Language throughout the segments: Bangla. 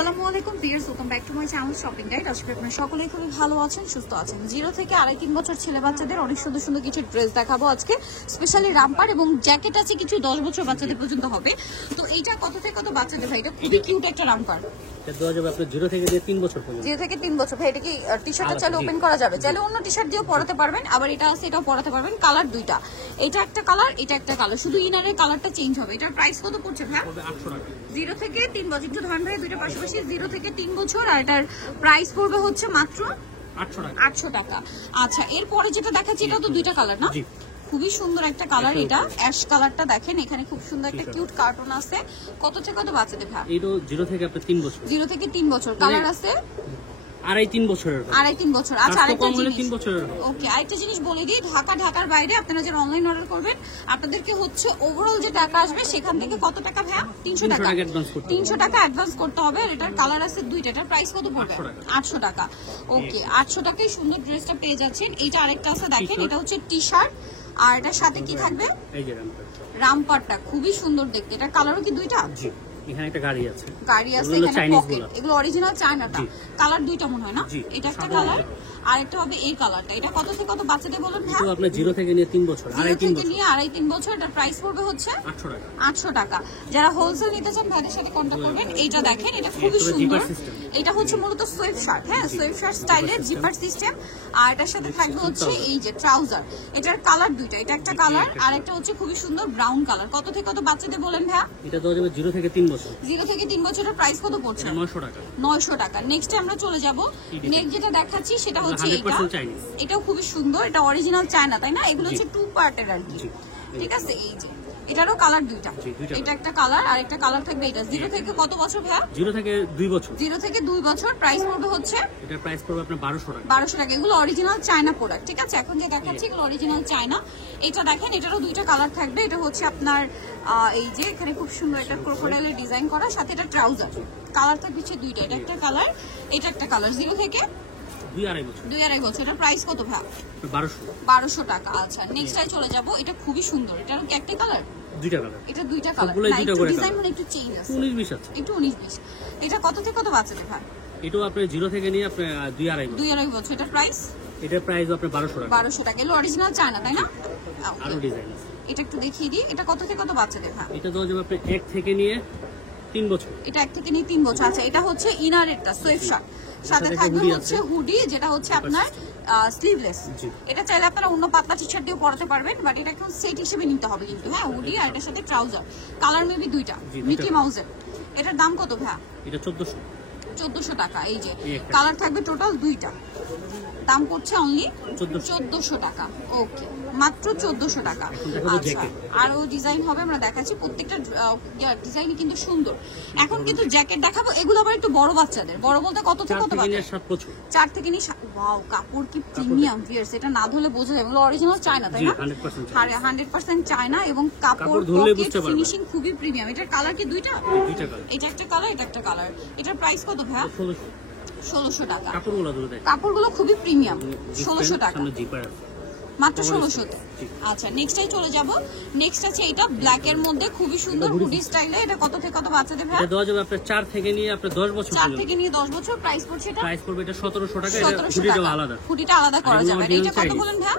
আসসালামু আলাইকুম viewers, welcome back to my channel shopping guide. আজকে আপনারা সকলেই খুবই ভালো আছেন, সুস্থ আছেন। 0 থেকে 2.5-3 বছর ছেলে বাচ্চাদের অনেক সুন্দর সুন্দর কিছু ড্রেস দেখাবো আজকে, স্পেশালি রামপার এবং জ্যাকেট আছে কিছু 10 বছর বাচ্চাদের পর্যন্ত হবে। তো এইটা কত থেকে কত বাচ্চাদের ভাই? এটা খুবই কিউট একটা রামপার। এটা দেওয়া যাবে আপনার 0 থেকে 3 বছর পর্যন্ত। 0 থেকে 3 বছর ভাই। এটা কি টি-শার্টটা চাইলে ওপেন করা যাবে, চাইলে অন্য টি-শার্ট দিয়েও পরাতে পারবেন, আবার এটা আছে এটাও পরাতে পারবেন। কালার দুইটা, এটা একটা কালার এটা একটা কালার, শুধু ইনারের কালারটা চেঞ্জ হবে। এটার প্রাইস কত পড়ছে ভাই? 800 টাকা। 0 থেকে 3 বছর, একটু ধরেন ভাই দুইটা পাশাপাশি। 0 থেকে 3 বছর আর এটার প্রাইস পড়বে হচ্ছে মাত্র 800 টাকা। 800 টাকা। আচ্ছা, এরপরে যেটা দেখাচ্ছি এটা তো দুইটা কালার না? জি। খুবই সুন্দর একটা কালার, এটা অ্যাশ কালারটা দেখেন, এখানে খুব সুন্দর একটা কিউট কার্টুন আছে। কত থেকে কত বাচ্চাদের ভাই? এটা 0 থেকে আপনার 3 বছর। 0 থেকে 3 বছর। কালার আছে 2.5-3 বছরের। 2.5-3 বছর। আচ্ছা, আরেকটা জিনিস 3 বছরের। ওকে, আরেকটা জিনিস বলে দিই, ঢাকার বাইরে আপনারা যারা অনলাইন অর্ডার করবেন আপনাদেরকে হচ্ছে ওভারঅল যে টাকা আসবে সেখান থেকে কত টাকা ভাই? 300 টাকা। 300 টাকা অ্যাডভান্স করতে হবে। আর এটার কালার আছে দুইটা। এটার প্রাইস কত পড়বে? 800 টাকা। ওকে, 800 টাকায় সুন্দর ড্রেসটা পেয়ে যাচ্ছেন। এইটা আরেকটা আছে দেখেন, এটা হচ্ছে টি-শার্ট আর এটার সাথে কি থাকবে? এই যে রামপার। রামপারটা খুবই সুন্দর দেখতে। এটার কালারও কি দুইটা? জি। এখানে একটা গাড়ি আছে। গাড়ি আছে, এখানে পকেট। এগুলো অরিজিনাল চায়নাটা। কালার দুইটা মনে হয় না? এটা একটা কালার আর একটা হবে এই কালারটা। এটা কত থেকে কত বাচ্চাদের বলুন ভাই? এটা আপনার 0 থেকে নিয়ে 3 বছর। 2.5-3 বছর। 2.5-3 বছর। এটার প্রাইস পড়বে হচ্ছে 800 টাকা। 800 টাকা। যারা হোলসেল নিতে চান ভাইদের সাথে কন্টাক্ট করবেন। এইটা দেখেন, এটা খুবই সুন্দর। এটা হচ্ছে মূলত সোয়েব শার্ট, হ্যাঁ সোয়েব শার্ট স্টাইলের জিপার সিস্টেম। আর এটার সাথে থাকবে হচ্ছে এই যে ট্রাউজার। এটার কালার দুইটা, এটা একটা কালার আর একটা হচ্ছে খুবই সুন্দর ব্রাউন কালার। কত থেকে কত বাচ্চাদের বলেন ভাই? এটা দেওয়া যাবে 0 থেকে 3 বছর। 0 থেকে 3 বছরের প্রাইস কত পড়ছে? 900 টাকা। 900 টাকা। নেক্সট আমরা চলে যাব। নেক্সট যেটা দেখাচ্ছি সেটা হচ্ছে এটা। 100% চাইনিজ। এটাও খুবই সুন্দর, এটা অরিজিনাল চায়না তাই না? এগুলো হচ্ছে 2 পার্টের আর কি। ঠিক আছে, এই যে এটারও কালার দুইটা। এটা একটা কালার আর একটা কালার থাকবে এটা। 0 থেকে কত বছর ভাই? 0 থেকে 2 বছর। 0 থেকে 2 বছর। প্রাইস পড়বে হচ্ছে এটার প্রাইস পড়বে আপনার 1200 টাকা। 1200 টাকা। এগুলো অরিজিনাল চায়না প্রোডাক্ট। ঠিক আছে, এখন যে দেখাচ্ছি এগুলো অরিজিনাল চায়না। এটা দেখেন, এটারও দুইটা কালার থাকবে। এটা হচ্ছে আপনার এই যে এখানে খুব সুন্দর একটা ক্রোকোডাইলের ডিজাইন করা, সাথে এটা ট্রাউজার। কালার থাকবে দুইটা। এটা একটা কালার এটা একটা কালার। 0 থেকে 2.5 বছর। 2.5 বছর। এটার প্রাইস কত ভাই? 1200 টাকা। আচ্ছা, নেক্সট টাই চলে যাব। এটা খুবই সুন্দর। এটারও কি একটা কালার? দুইটা কালার। এটা দুইটা কালার। সবগুলাই দুইটা করে ডিজাইন মানে একটু চেঞ্জ আছে। 19-20 আছে। একটু 19-20। এটা কত থেকে কত বাচ্চাদের ভাই? এটাও আপনার 0 থেকে নিয়ে আপনার 2.5 বছর। 2.5 বছর। এটার প্রাইস? এটার প্রাইস আপনার 1200 টাকা। 1200 টাকা। এগুলো অরিজিনাল চায়না তাই না? আরো ডিজাইন আছে। এটা একটু দেখিয়ে দিই, এটা কত থেকে কত বাচ্চাদের ভাই? এটা দেওয়া যাবে আপনার 1 থেকে নিয়ে 3 বছর। এটা 1 থেকে নিয়ে 3 বছর। আচ্ছা, এটা হচ্ছে ইনারেরটা সোয়েব শার্ট, সাথে থাকবে হচ্ছে হুডি, যেটা হচ্ছে আপনার স্লিভলেস। এটা চাইলে আপনারা অন্য পাতলা টি-শার্ট দিয়ে পরাতে পারবেন, বাট এটা এখন সেট হিসেবে নিতে হবে কিন্তু। হ্যাঁ, হুডি আর এটার সাথে ট্রাউজার। কালার মেবি দুইটা, মিকি মাউসের। এটার দাম কত ভাই? এটা 1400 টাকা। এই যে কালার থাকবে টোটাল দুইটা, দাম পড়ছে অনলি 1400 টাকা। ওকে, মাত্র 1400 টাকা। আচ্ছা, আরো ডিজাইন হবে, আমরা দেখাচ্ছি। প্রত্যেকটা ডিজাইনই কিন্তু সুন্দর। এখন কিন্তু জ্যাকেট দেখাবো, এগুলো আবার একটু বড় বাচ্চাদের। বড় বলতে কত থেকে কত বাচ্চা? 7 বছর। 4 থেকে নিয়ে। ওয়াও, কাপড় কি প্রিমিয়াম ভিউয়ার্স, এটা না ধরলে বোঝা যাবে। এগুলো অরিজিনাল চায়না তাই না? 100% চায়না এবং কাপড় ফিনিশিং খুবই প্রিমিয়াম। এটার কালার কি দুইটা? দুইটা কালার। এটা একটা কালার এটা একটা কালার। এটার প্রাইস কত ভাই? 1600 টাকা। কাপড়গুলো খুবই প্রিমিয়াম। 1600 টাকা মাত্র। 1600 তে। জি। আচ্ছা, নেক্সটটাই চলে যাব। নেক্সট আছে এটা ব্ল্যাক এর মধ্যে খুবই সুন্দর হুডি স্টাইলে। এটা কত থেকে কত বাচ্চাদের ভাই? এটা দেওয়া যাবে আপনার 4 থেকে নিয়ে আপনার 10 বছর 4 থেকে নিয়ে 10 বছর। প্রাইস পড়ছে এটা? প্রাইস পড়বে এটা 1700 টাকা। এটা 1700 হুডিটা টাকা। আলাদা। হুডিটা আলাদা করা যাবে। এটা কত বলেন ভাই?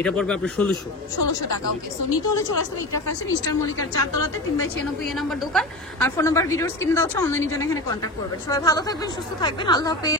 এটা পড়বে আপনার 1600 টাকা। ওকে, সো নিতে হলে চলে আসতে ইকরা ফ্যাশন, ইস্টার্ন মল্লিকার 4 তলাতে 3/96 এ নাম্বার দোকান। আর ফোন নাম্বার ভিডিওস কিনে দেওয়া হচ্ছে, অনলাইনের জন্য এখানে কন্ট্যাক্ট করবেন। সবাই ভালো থাকবেন, সুস্থ থাকবেন, আল্লাহ হাফেজ।